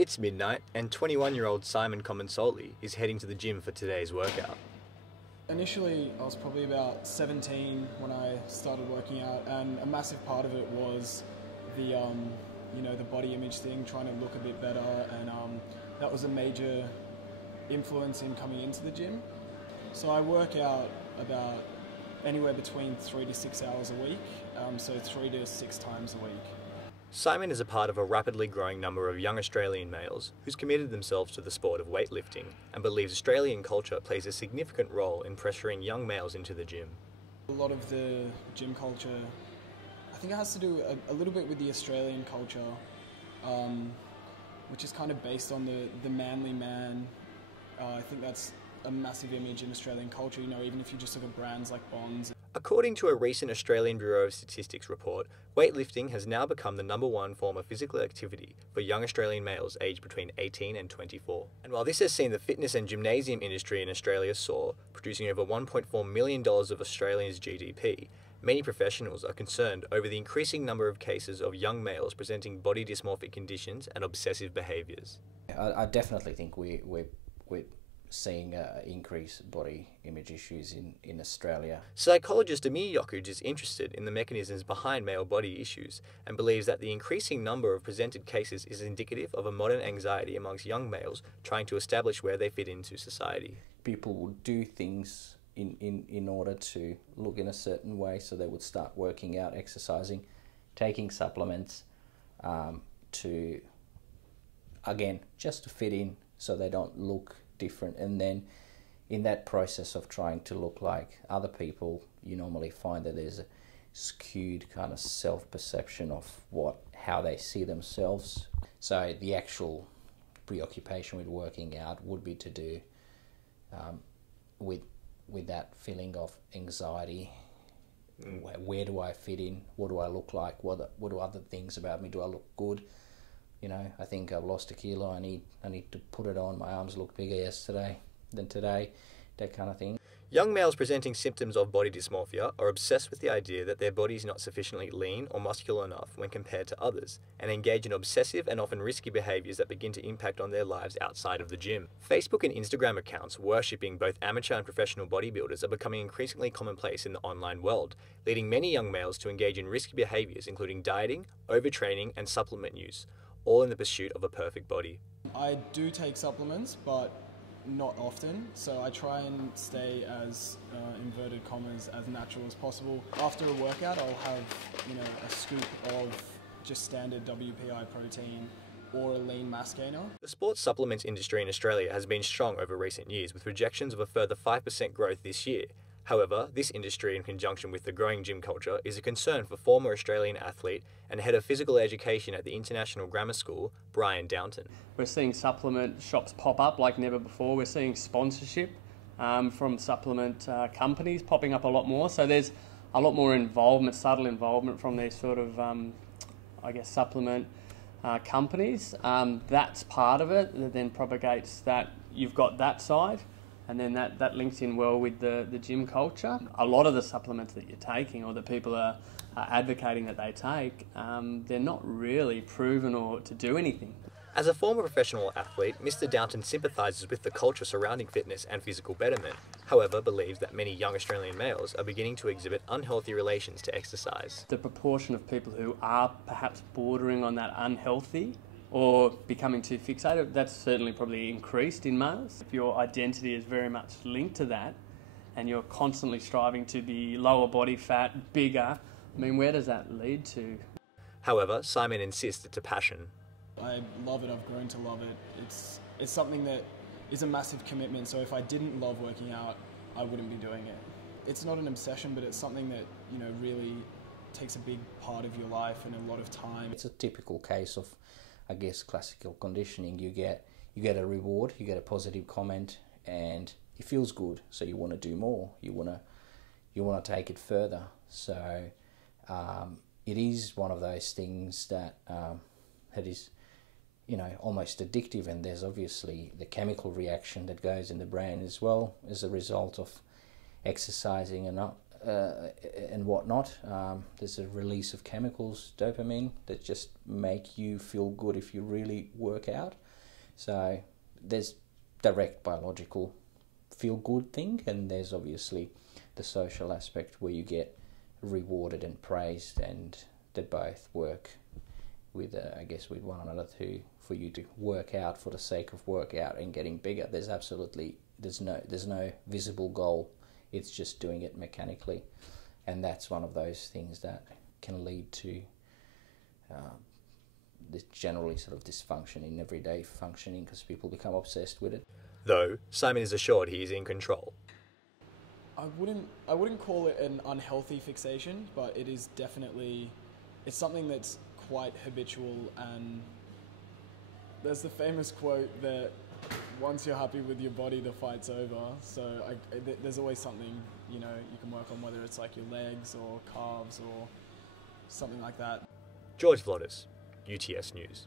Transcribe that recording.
It's midnight, and 21-year-old Simon Comensoli is heading to the gym for today's workout. Initially, I was probably about 17 when I started working out, and a massive part of it was the, the body image thing, trying to look a bit better, and that was a major influence in coming into the gym. So I work out about anywhere between 3 to 6 hours a week, so 3 to 6 times a week. Simon is a part of a rapidly growing number of young Australian males who's committed themselves to the sport of weightlifting and believes Australian culture plays a significant role in pressuring young males into the gym. A lot of the gym culture, I think it has to do a little bit with the Australian culture, which is kind of based on the manly man. I think that's a massive image in Australian culture, even if you just look at brands like Bonds. According to a recent Australian Bureau of Statistics report, weightlifting has now become the #1 form of physical activity for young Australian males aged between 18 and 24. And while this has seen the fitness and gymnasium industry in Australia soar, producing over $1.4 million of Australia's GDP, many professionals are concerned over the increasing number of cases of young males presenting body dysmorphic conditions and obsessive behaviours. I definitely think we're seeing increased body image issues in Australia. Psychologist Amir Yokuj is interested in the mechanisms behind male body issues and believes that the increasing number of presented cases is indicative of a modern anxiety amongst young males trying to establish where they fit into society. People would do things in order to look in a certain way, so they would start working out, exercising, taking supplements to, again, just to fit in so they don't look different. And then in that process of trying to look like other people, you normally find that there's a skewed kind of self-perception of how they see themselves. So the actual preoccupation with working out would be to do with that feeling of anxiety. Where do I fit in? What do I look like? What do other things about me? Do I look good? I think I've lost a kilo. I need to put it on. My arms look bigger yesterday than today. That kind of thing. Young males presenting symptoms of body dysmorphia are obsessed with the idea that their body is not sufficiently lean or muscular enough when compared to others, and engage in obsessive and often risky behaviours that begin to impact on their lives outside of the gym. Facebook and Instagram accounts worshipping both amateur and professional bodybuilders are becoming increasingly commonplace in the online world, leading many young males to engage in risky behaviours including dieting, overtraining and supplement use, all in the pursuit of a perfect body. I do take supplements, but not often, so I try and stay as, inverted commas, as natural as possible. After a workout, I'll have, a scoop of just standard WPI protein or a lean mass gainer. The sports supplements industry in Australia has been strong over recent years, with projections of a further 5% growth this year. However, this industry, in conjunction with the growing gym culture, is a concern for former Australian athlete and head of physical education at the International Grammar School, Brian Downton. We're seeing supplement shops pop up like never before. We're seeing sponsorship from supplement companies popping up a lot more. So there's a lot more involvement, subtle involvement from these sort of, supplement companies. That's part of it that then propagates that you've got that side. And then that links in well with the gym culture. A lot of the supplements that you're taking or that people are advocating that they take, they're not really proven or to do anything. As a former professional athlete, Mr. Downton sympathises with the culture surrounding fitness and physical betterment, however believes that many young Australian males are beginning to exhibit unhealthy relations to exercise. The proportion of people who are perhaps bordering on that unhealthy or becoming too fixated, that's certainly probably increased in males. If your identity is very much linked to that and you're constantly striving to be lower body fat, bigger, where does that lead to? However, Simon insists it's a passion. I love it, I've grown to love it. It's something that is a massive commitment, so if I didn't love working out, I wouldn't be doing it. It's not an obsession, but it's something that, really takes a big part of your life and a lot of time. It's a typical case of, classical conditioning. You get a reward, you get a positive comment, and it feels good. So you want to do more. You want to take it further. So it is one of those things that is, almost addictive. And there's obviously the chemical reaction that goes in the brain as well as a result of exercising and whatnot. There's a release of chemicals, dopamine, that just make you feel good if you really work out. So there's direct biological feel-good thing, and there's obviously the social aspect where you get rewarded and praised, and they both work with, I guess, with one another for you to work out for the sake of work out and getting bigger. There's no visible goal. It's just doing it mechanically, and that's one of those things that can lead to this generally sort of dysfunction in everyday functioning because people become obsessed with it. Though Simon is assured he is in control. I wouldn't call it an unhealthy fixation, but it is definitely, it's something that's quite habitual, and there's the famous quote that once you're happy with your body, the fight's over. So there's always something, you can work on, whether it's like your legs or calves or something like that. George Vlodis, UTS News.